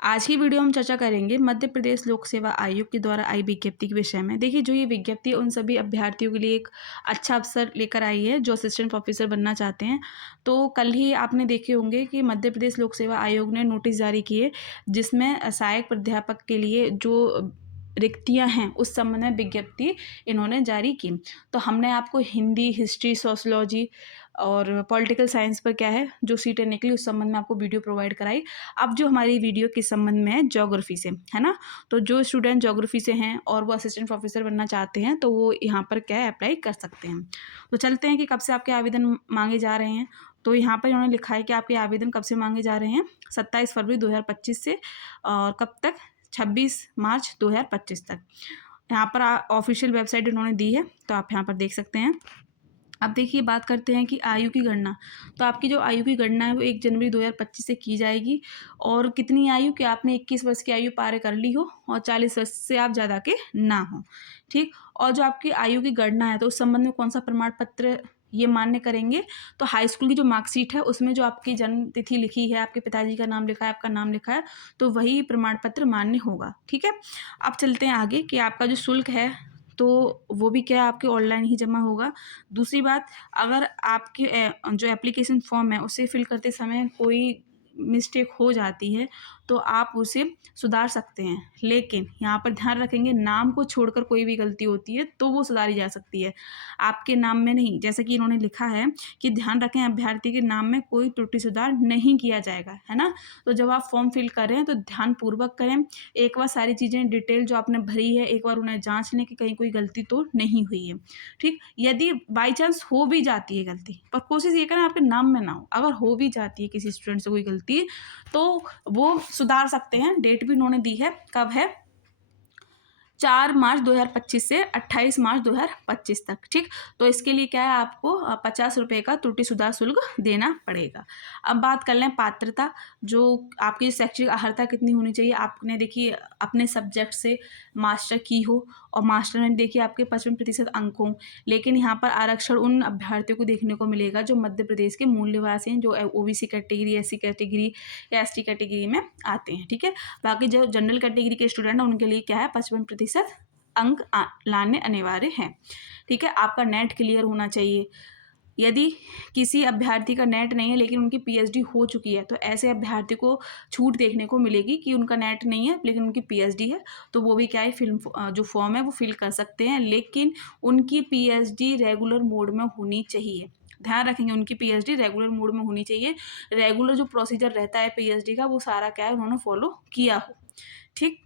आज की वीडियो हम चर्चा करेंगे मध्य प्रदेश लोक सेवा आयोग के द्वारा आई विज्ञप्ति के विषय में। देखिए, जो ये विज्ञप्ति उन सभी अभ्यर्थियों के लिए एक अच्छा अवसर लेकर आई है जो असिस्टेंट प्रोफेसर बनना चाहते हैं। तो कल ही आपने देखे होंगे कि मध्य प्रदेश लोक सेवा आयोग ने नोटिस जारी किए, जिसमें सहायक प्राध्यापक के लिए जो रिक्तियां हैं उस संबंध में विज्ञप्ति इन्होंने जारी की। तो हमने आपको हिंदी, हिस्ट्री, सोशियोलॉजी और पॉलिटिकल साइंस पर क्या है जो सीटें निकली उस संबंध में आपको वीडियो प्रोवाइड कराई। अब जो हमारी वीडियो किस संबंध में है, ज्योग्राफी से, है ना। तो जो स्टूडेंट ज्योग्राफी से हैं और वो असिस्टेंट प्रोफेसर बनना चाहते हैं तो वो यहाँ पर क्या है, अप्लाई कर सकते हैं। तो चलते हैं कि कब से आपके आवेदन मांगे जा रहे हैं। तो यहाँ पर इन्होंने लिखा है कि आपके आवेदन कब से मांगे जा रहे हैं, 27 फरवरी 2025 से, और कब तक, 26 मार्च 2025 तक। यहाँ पर ऑफिशियल वेबसाइट इन्होंने दी है, तो आप यहाँ पर देख सकते हैं। अब देखिए, बात करते हैं कि आयु की गणना। तो आपकी जो आयु की गणना है वो 1 जनवरी 2025 से की जाएगी। और कितनी आयु, कि आपने 21 वर्ष की आयु पार कर ली हो और 40 वर्ष से आप ज़्यादा के ना हो, ठीक। और जो आपकी आयु की गणना है तो उस संबंध में कौन सा प्रमाण पत्र ये मान्य करेंगे, तो हाई स्कूल की जो मार्कशीट है उसमें जो आपकी जन्म तिथि लिखी है, आपके पिताजी का नाम लिखा है, आपका नाम लिखा है, तो वही प्रमाण पत्र मान्य होगा, ठीक है। अब चलते हैं आगे कि आपका जो शुल्क है तो वो भी क्या है, आपके ऑनलाइन ही जमा होगा। दूसरी बात, अगर आपके जो एप्लीकेशन फॉर्म है उसे फिल करते समय कोई मिस्टेक हो जाती है तो आप उसे सुधार सकते हैं, लेकिन यहाँ पर ध्यान रखेंगे नाम को छोड़कर कोई भी गलती होती है तो वो सुधारी जा सकती है, आपके नाम में नहीं। जैसे कि इन्होंने लिखा है कि ध्यान रखें अभ्यर्थी के नाम में कोई त्रुटि सुधार नहीं किया जाएगा, है ना। तो जब आप फॉर्म फिल कर रहे हैं तो ध्यानपूर्वक करें, एक बार सारी चीज़ें डिटेल जो आपने भरी है एक बार उन्हें जांच लें कि कहीं कोई गलती तो नहीं हुई है, ठीक। यदि बाई चांस हो भी जाती है गलती, पर कोशिश ये करें आपके नाम में ना हो। अगर हो भी जाती है किसी स्टूडेंट से कोई गलती तो वो सुधार सकते हैं। डेट भी उन्होंने दी है, कब है, 4 मार्च 2025 से 28 मार्च 2025 तक, ठीक। तो इसके लिए क्या है, आपको 50 रुपये का त्रुटि सुधार शुल्क देना पड़ेगा। अब बात कर लें पात्रता, जो आपकी शैक्षिक अर्हता कितनी होनी चाहिए। आपने देखिए अपने सब्जेक्ट से मास्टर की हो और मास्टर में देखिए आपके 55% अंक हों, लेकिन यहाँ पर आरक्षण उन अभ्यर्थियों को देखने को मिलेगा जो मध्य प्रदेश के मूल निवासी हैं, जो OBC कैटेगरी, SC कैटेगरी या ST कैटेगरी में आते हैं, ठीक है। बाकी जो जनरल कैटेगरी के स्टूडेंट हैं उनके लिए क्या है, 55% अंक लाने अनिवार्य हैं, ठीक है। आपका नेट क्लियर होना चाहिए। यदि किसी अभ्यर्थी का नेट नहीं है लेकिन उनकी PhD हो चुकी है तो ऐसे अभ्यर्थी को छूट देखने को मिलेगी कि उनका नेट नहीं है लेकिन उनकी PhD है, तो वो भी क्या है, जो फॉर्म है वो फिल कर सकते हैं, लेकिन उनकी PhD रेगुलर मोड में होनी चाहिए। ध्यान रखेंगे, उनकी PhD रेगुलर मोड में होनी चाहिए। रेगुलर जो प्रोसीजर रहता है PhD का वो सारा क्या है, उन्होंने फॉलो किया हो, ठीक।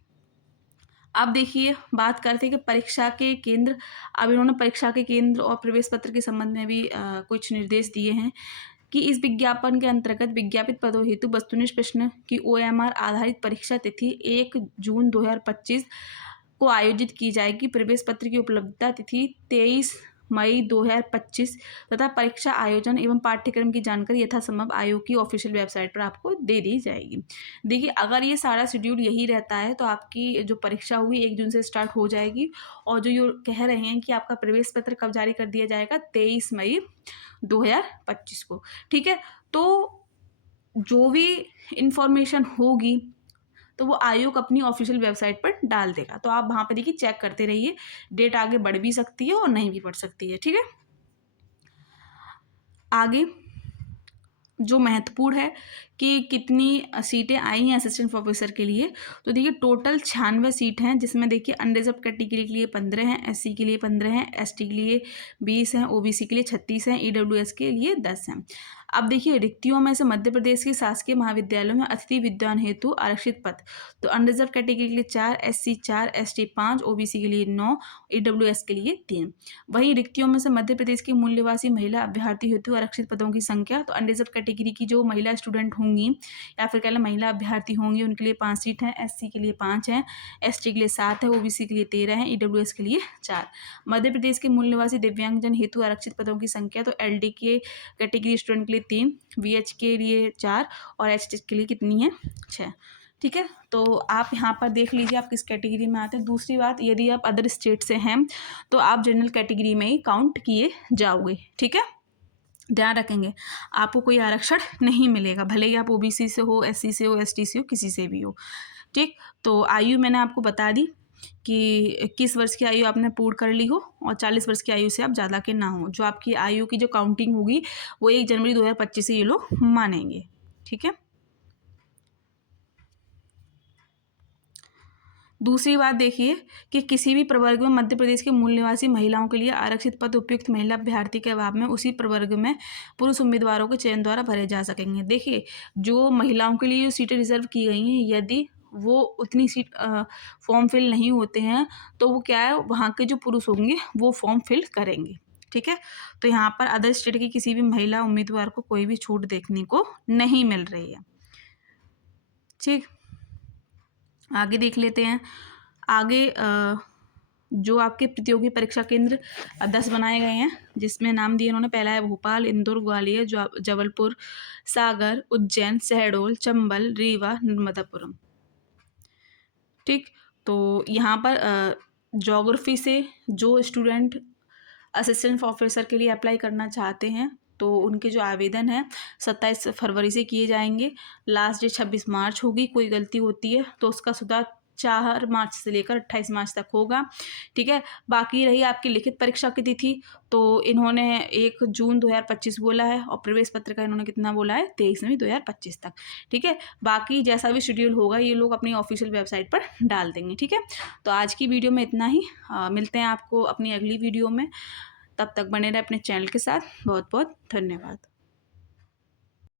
अब देखिए, बात करते हैं कि परीक्षा के केंद्र। अब इन्होंने परीक्षा के केंद्र और प्रवेश पत्र के संबंध में भी कुछ निर्देश दिए हैं कि इस विज्ञापन के अंतर्गत विज्ञापित पदों हेतु वस्तुनिष्ठ प्रश्न की OMR आधारित परीक्षा तिथि 1 जून 2025 को आयोजित की जाएगी। प्रवेश पत्र की उपलब्धता तिथि 23 मई 2025 तथा परीक्षा आयोजन एवं पाठ्यक्रम की जानकारी यथासंभव आयोग की ऑफिशियल वेबसाइट पर आपको दे दी जाएगी। देखिए, अगर ये सारा शेड्यूल यही रहता है तो आपकी जो परीक्षा होगी 1 जून से स्टार्ट हो जाएगी, और जो ये कह रहे हैं कि आपका प्रवेश पत्र कब जारी कर दिया जाएगा, 23 मई 2025 को, ठीक है। तो जो भी इंफॉर्मेशन होगी तो वो आयोग अपनी ऑफिशियल वेबसाइट पर डाल देगा, तो आप वहाँ पर देखिए चेक करते रहिए। डेट आगे बढ़ भी सकती है और नहीं भी बढ़ सकती है, ठीक है। आगे जो महत्वपूर्ण है कि कितनी सीटें आई हैं असिस्टेंट प्रोफेसर के लिए, तो देखिए टोटल 96 सीट हैं, जिसमें देखिए अनरिजर्व कैटेगरी के लिए 15 हैं, SC के लिए 15 हैं, ST के लिए 20 हैं, OBC के लिए 36 हैं, EWS के लिए 10 हैं। अब देखिए रिक्तियों में से मध्य प्रदेश के शासकीय महाविद्यालयों में अतिथि विद्वान हेतु आरक्षित पद, तो अनरिजर्व कैटेगरी के लिए 4, SC 4, ST 5, OBC के लिए 9, EWS के लिए 3। वहीं रिक्तियों में से मध्य प्रदेश की मूल निवासी महिला अभ्यर्थी हेतु आरक्षित पदों की संख्या, तो अनरिजर्व कैटेगरी की जो महिला स्टूडेंट होंगी या फिर कह लें महिला अभ्यर्थी होंगी उनके लिए 5 सीट हैं, SC के लिए 5 हैं, ST के लिए 7 है, OBC के लिए 13 है, EWS के लिए 4। मध्य प्रदेश के मूल निवासी दिव्यांगजन हेतु आरक्षित पदों की संख्या, तो LD के कैटेगरी स्टूडेंट के लिए 3, VH के लिए 4 और HT के लिए कितनी है, 6, ठीक है। तो आप यहाँ पर देख लीजिए आप किस कैटेगरी में आते हैं। दूसरी बात, यदि आप अदर स्टेट से हैं तो आप जनरल कैटेगरी में ही काउंट किए जाओगे, ठीक है। ध्यान रखेंगे, आपको कोई आरक्षण नहीं मिलेगा, भले ही आप ओबीसी से हो, एससी से हो, एसटी से हो, किसी से भी हो। ठीक, तो आयु मैंने आपको बता दी कि 21 वर्ष की आयु आपने पूर्ण कर ली हो और 40 वर्ष की आयु से आप ज़्यादा के ना हो। जो आपकी आयु की जो काउंटिंग होगी वो 1 जनवरी 2025 से ये लोग मानेंगे। ठीक है। दूसरी बात देखिए कि किसी भी प्रवर्ग में मध्य प्रदेश के मूल निवासी महिलाओं के लिए आरक्षित पद उपयुक्त महिला अभ्यर्थी के अभाव में उसी प्रवर्ग में पुरुष उम्मीदवारों के चयन द्वारा भरे जा सकेंगे। देखिए, जो महिलाओं के लिए जो सीटें रिजर्व की गई हैं, यदि वो उतनी सीट फॉर्म फिल नहीं होते हैं तो वो क्या है, वहाँ के जो पुरुष होंगे वो फॉर्म फिल करेंगे। ठीक है, तो यहाँ पर अदर स्टेट की किसी भी महिला उम्मीदवार को कोई भी छूट देखने को नहीं मिल रही है। ठीक, आगे देख लेते हैं। आगे जो आपके प्रतियोगी परीक्षा केंद्र 10 बनाए गए हैं, जिसमें नाम दिए इन्होंने, पहला है भोपाल, इंदौर, ग्वालियर, जबलपुर, सागर, उज्जैन, शहडोल, चंबल, रीवा, नर्मदापुरम। ठीक, तो यहाँ पर ज्योग्राफी से जो स्टूडेंट असिस्टेंट प्रोफेसर के लिए अप्लाई करना चाहते हैं तो उनके जो आवेदन है 27 फरवरी से किए जाएंगे। लास्ट डेट 26 मार्च होगी। कोई गलती होती है तो उसका सुधार 4 मार्च से लेकर 28 मार्च तक होगा। ठीक है, बाकी रही आपकी लिखित परीक्षा की तिथि, तो इन्होंने 1 जून 2025 बोला है और प्रवेश पत्र का इन्होंने कितना बोला है, 23 मई 2025 तक। ठीक है, बाकी जैसा भी शेड्यूल होगा ये लोग अपनी ऑफिशियल वेबसाइट पर डाल देंगे। ठीक है, तो आज की वीडियो में इतना ही। मिलते हैं आपको अपनी अगली वीडियो में। तब तक बने रहे अपने चैनल के साथ। बहुत बहुत धन्यवाद।